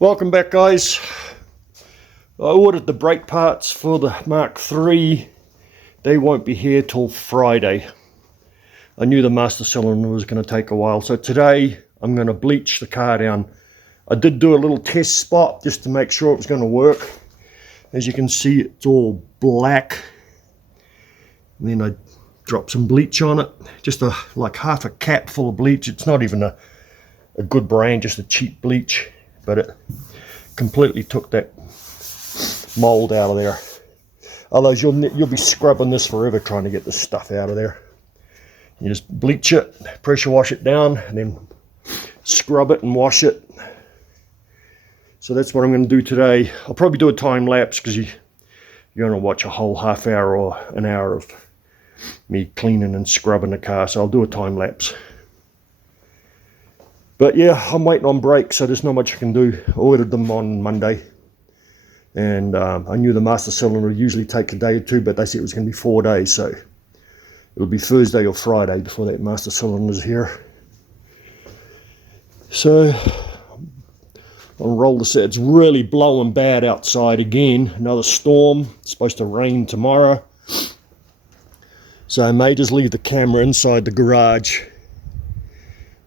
Welcome back, guys. I ordered the brake parts for the Mark III. They won't be here till Friday. I knew the master cylinder was going to take a while, so today I'm going to bleach the car down. I did do a little test spot just to make sure it was going to work. As you can see, it's all black. And then I dropped some bleach on it, just like half a cap full of bleach. It's not even a good brand, just a cheap bleach, but it completely took that mold out of there. Otherwise you'll be scrubbing this forever trying to get this stuff out of there. You just bleach it, pressure wash it down, and then scrub it and wash it. So that's what I'm going to do today. I'll probably do a time lapse because you're going to watch a whole half hour or an hour of me cleaning and scrubbing the car, so I'll do a time lapse. But yeah, I'm waiting on brakes, so there's not much I can do. I ordered them on Monday, and I knew the master cylinder would usually take a day or two, but they said it was going to be 4 days, so it'll be Thursday or Friday before that master cylinder's here. So I'll roll this out. It's really blowing bad outside again. Another storm. It's supposed to rain tomorrow. So I may just leave the camera inside the garage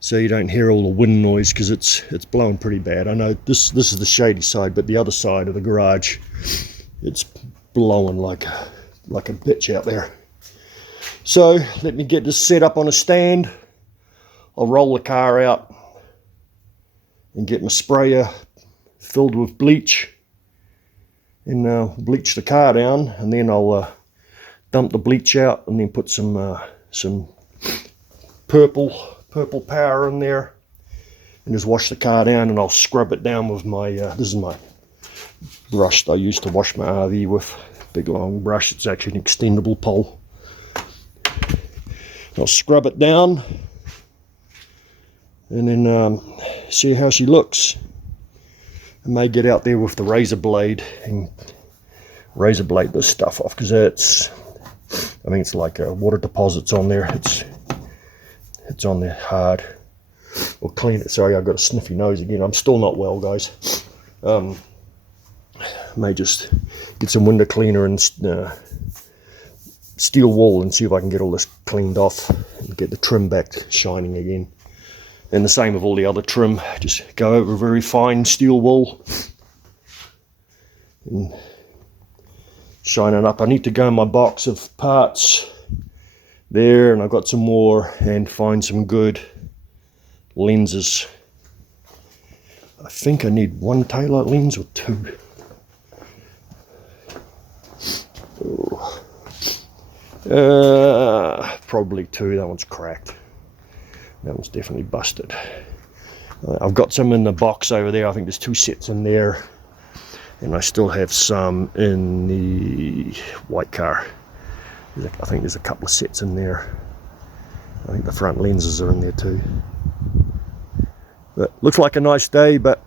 so you don't hear all the wind noise, because it's blowing pretty bad. I know this is the shady side, but the other side of the garage, it's blowing like a bitch out there. So let me get this set up on a stand. I'll roll the car out and get my sprayer filled with bleach and bleach the car down, and then I'll dump the bleach out and then put some purple power in there and just wash the car down, and I'll scrub it down with my this is my brush that I used to wash my RV with. Big long brush. It's actually an extendable pole. I'll scrub it down and then see how she looks. I may get out there with the razor blade and razor blade this stuff off, because it's like water deposits on there. It's on there hard. We'll clean it. Sorry, I've got a sniffy nose again. I'm still not well, guys. May just get some window cleaner and steel wool and see if I can get all this cleaned off and get the trim back shining again. And the same with all the other trim. Just go over very fine steel wool and shine it up. I need to go in my box of parts there, and I've got some more, and find some good lenses. I think I need one taillight lens or two. Probably two. That one's cracked. That one's definitely busted. I've got some in the box over there. I think there's 2 sets in there, and I still have some in the white car. I think there's a couple of sets in there. I think the front lenses are in there too. But looks like a nice day, but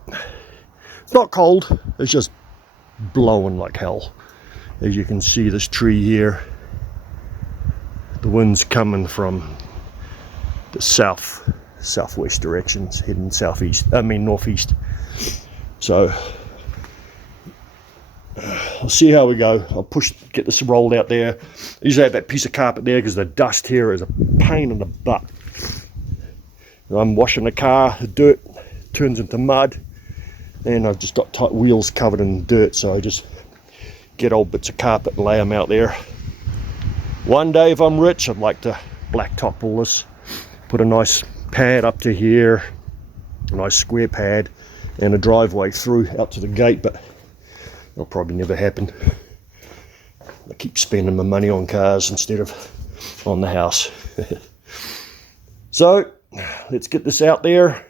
it's not cold. It's just blowing like hell. As you can see, this tree here, the wind's coming from the southwest directions, heading northeast. So I'll see how we go. I'll get this rolled out there. I usually have that piece of carpet there because the dust here is a pain in the butt. And I'm washing the car, the dirt turns into mud, and I've just got tight wheels covered in dirt, so I just get old bits of carpet and lay them out there. One day, if I'm rich, I'd like to blacktop all this, put a nice pad up to here, a nice square pad, and a driveway through out to the gate, but that'll probably never happen. I keep spending my money on cars instead of on the house. So let's get this out there.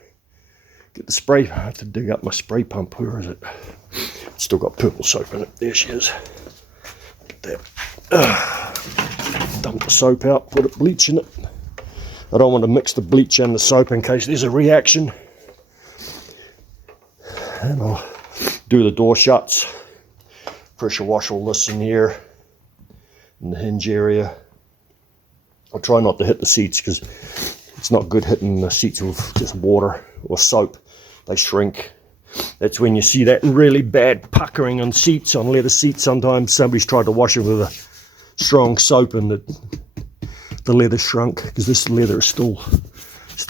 Get the spray. I have to dig up my spray pump. Where is it? It's still got purple soap in it. There she is. Get that. Dump the soap out. Put bleach in it. I don't want to mix the bleach and the soap in case there's a reaction. And I'll do the door shuts. Pressure wash all this in here, in the hinge area. I'll try not to hit the seats because it's not good hitting the seats with just water or soap. They shrink. That's when you see that really bad puckering on seats, on leather seats. Sometimes somebody's tried to wash it with a strong soap and the leather shrunk, because this leather is still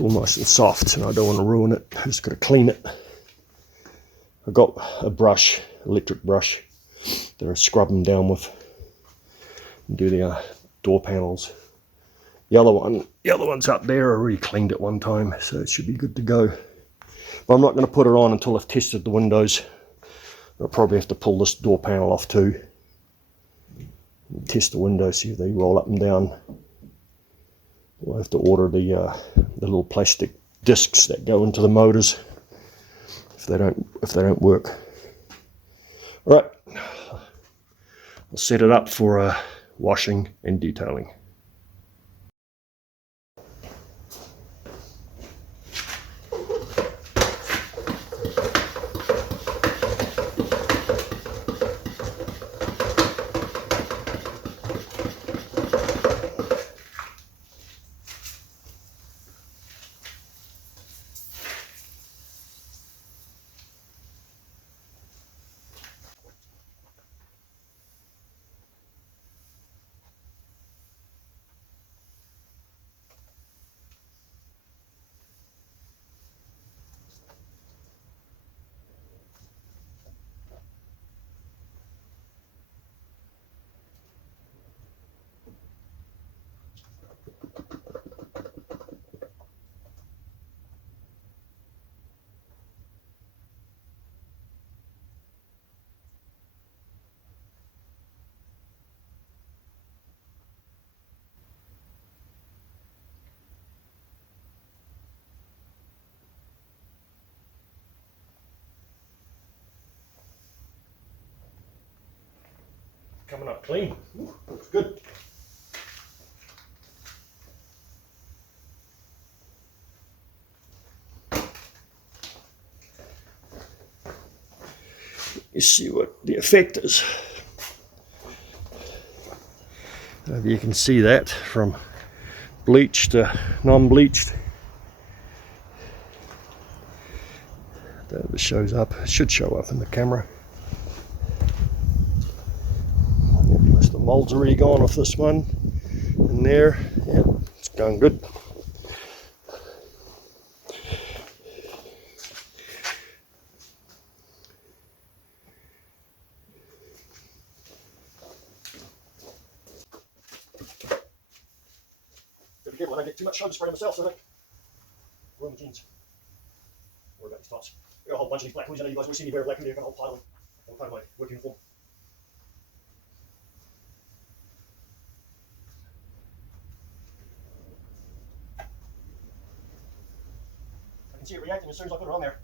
nice and soft, and I don't want to ruin it. I just got to clean it. I've got a brush, electric brush, that I scrub them down with and do the door panels. The other one's up there. I already cleaned it one time, so it should be good to go. But I'm not going to put it on until I've tested the windows. I'll probably have to pull this door panel off too. Test the windows, see if they roll up and down. We'll have to order the little plastic discs that go into the motors if they don't work. All right, I'll set it up for washing and detailing. Coming up clean. Ooh, looks good. Let's see what the effect is. Maybe you can see that from bleached to non-bleached. That shows up. It should show up in the camera. Most of the mold's already gone off this one. And there, yeah, it's going good. Gotta be careful I don't get too much shoulder spray myself, so I don't ruin the jeans. Worry about these tops. I've got a whole bunch of these black hoodies. I know you guys will see me wear a black hoodie. I've got a whole pile of them. I'm kind of my work uniform. I can see it reacting as soon as I put it on there.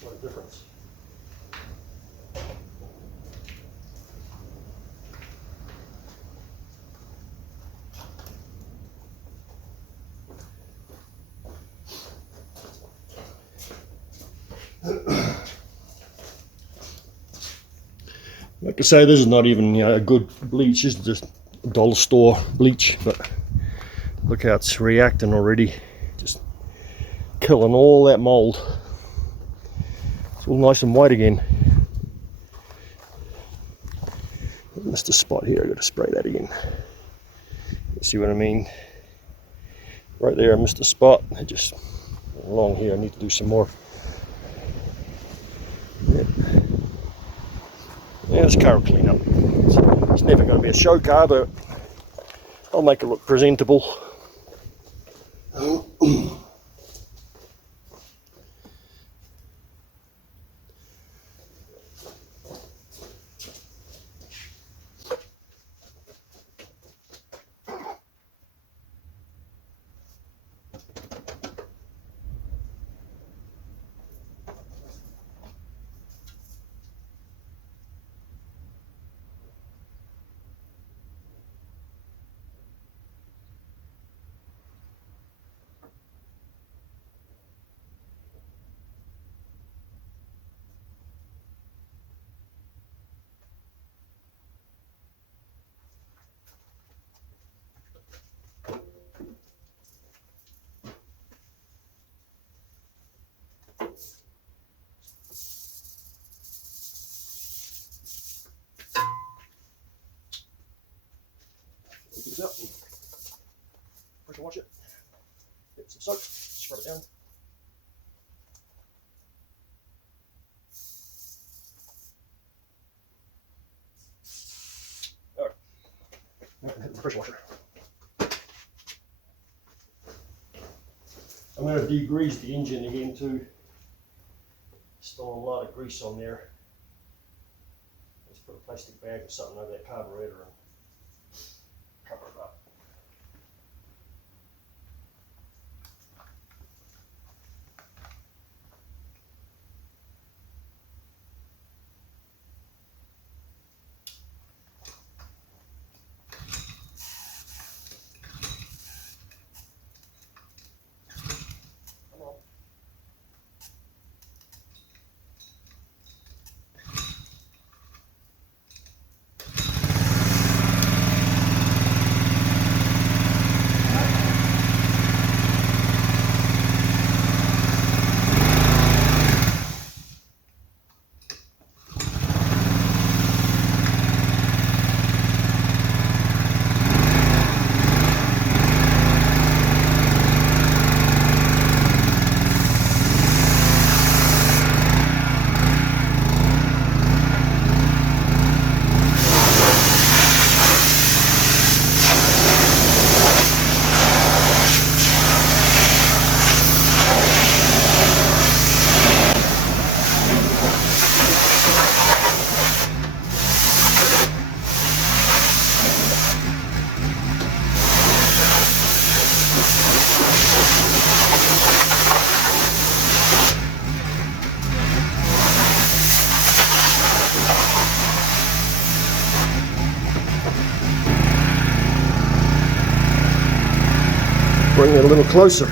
What a difference. Like I say, this is not even a good bleach. It's just dollar store bleach, but look how it's reacting already. Just killing all that mold. It's all nice and white again. Missed a spot here. I got to spray that again. You see what I mean? Right there, I missed a spot. I just along here. I need to do some more. Yeah, it's car cleanup. It's never going to be a show car, but I'll make it look presentable. Pick it up and pressure wash it. Get some soap, scrub it down. Alright, hit the pressure washer. I'm going to degrease the engine again too. Still a lot of grease on there. Let's put a plastic bag or something over that carburetor and cover it up. Come on. Bring it a little closer.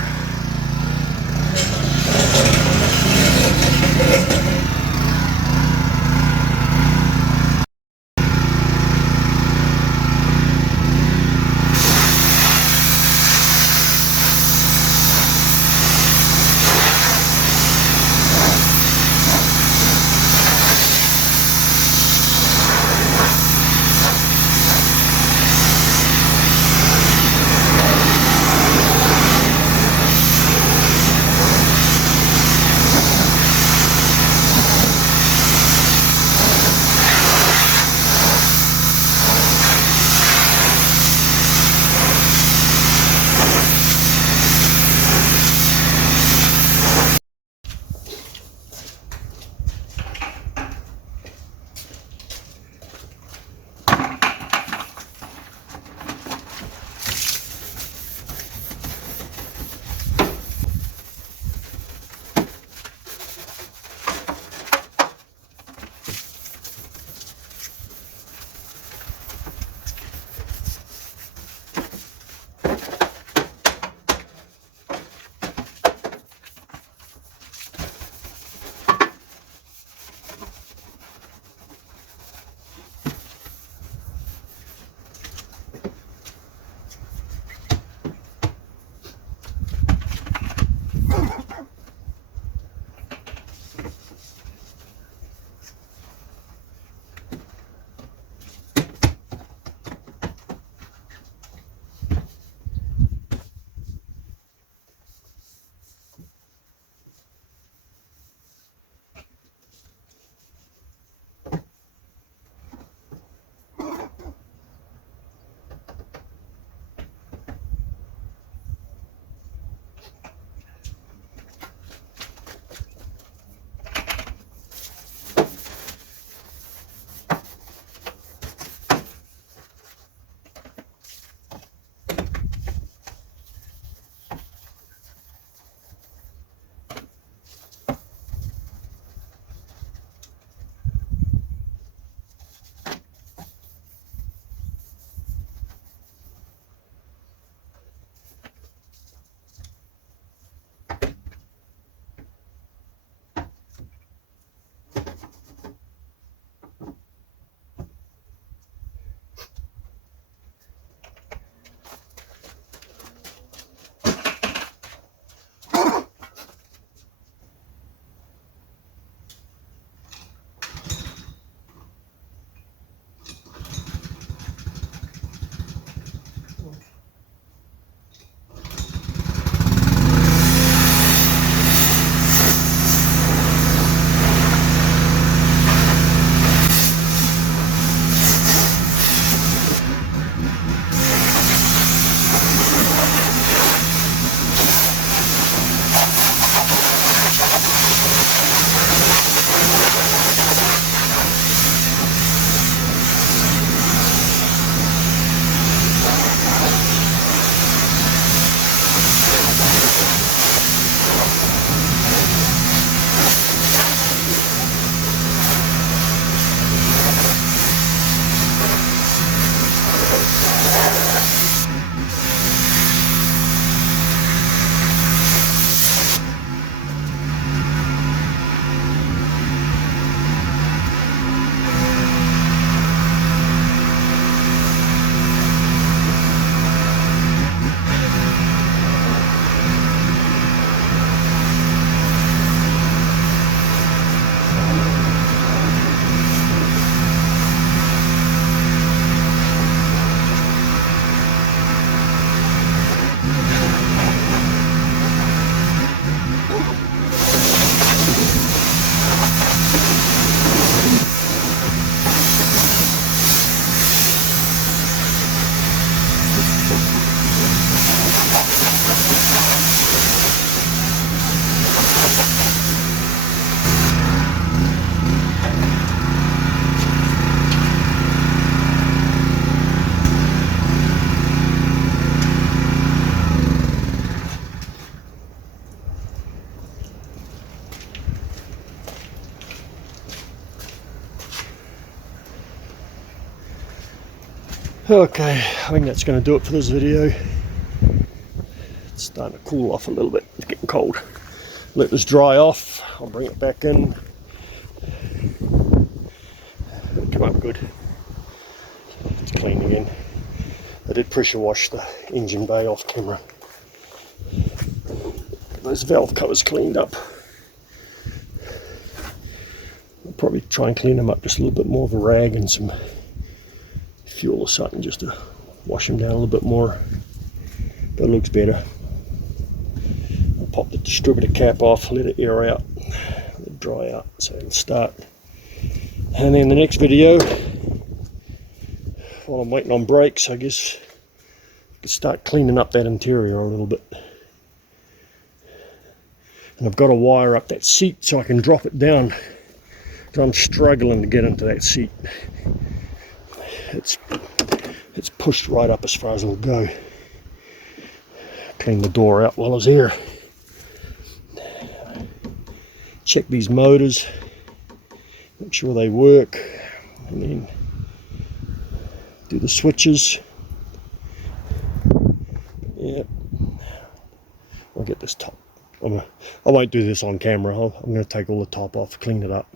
Okay, I think that's going to do it for this video. It's starting to cool off a little bit. It's getting cold. Let this dry off. I'll bring it back in. It'll come up good. It's clean again. I did pressure wash the engine bay off camera. Get those valve covers cleaned up. I'll probably try and clean them up just a little bit more with a rag and some fuel or something just to wash them down a little bit more. But it looks better. I'll pop the distributor cap off, let it air out, let it dry out so it'll start. And then the next video, while I'm waiting on brakes, I guess I can start cleaning up that interior a little bit. And I've got to wire up that seat so I can drop it down, because I'm struggling to get into that seat. It's pushed right up as far as it'll go. Clean the door out while I was here. Check these motors, make sure they work, and then do the switches. Yep. I'll get this top. I won't do this on camera. I'm going to take all the top off, clean it up.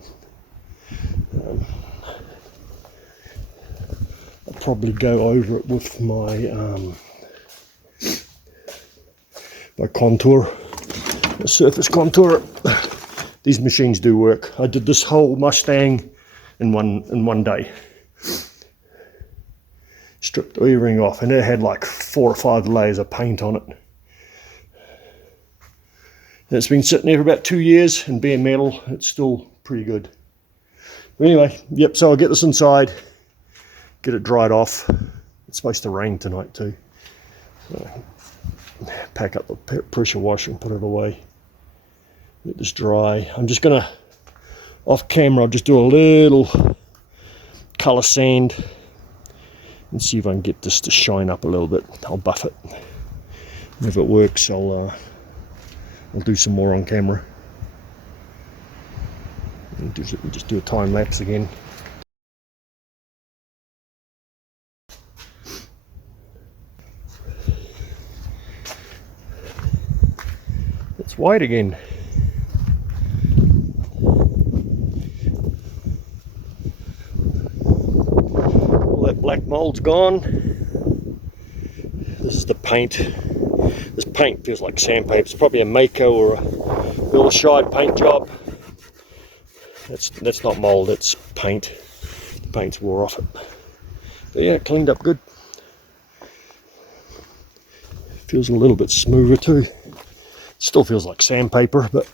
I'll probably go over it with my my contour, the surface contour. These machines do work. I did this whole Mustang in one day. Stripped the E-ring off, and it had like 4 or 5 layers of paint on it. And it's been sitting there for about 2 years in bare metal. It's still pretty good. But anyway, yep, so I'll get this inside, get it dried off. It's supposed to rain tonight too. So pack up the pressure washer and put it away. Let this dry. I'm just gonna, off camera, I'll just do a little color sand and see if I can get this to shine up a little bit. I'll buff it. And if it works, I'll do some more on camera. And just do a time lapse again. It's white again. All that black mold's gone. This is the paint. This paint feels like sandpaper. It's probably a Mako or a Hillshire paint job. That's not mold, it's paint. The paint's wore off it. But yeah, cleaned up good. Feels a little bit smoother too. Still feels like sandpaper, but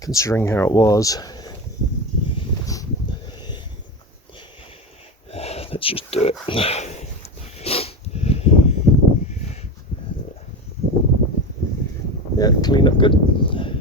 considering how it was, let's just do it. Yeah, cleaned up good.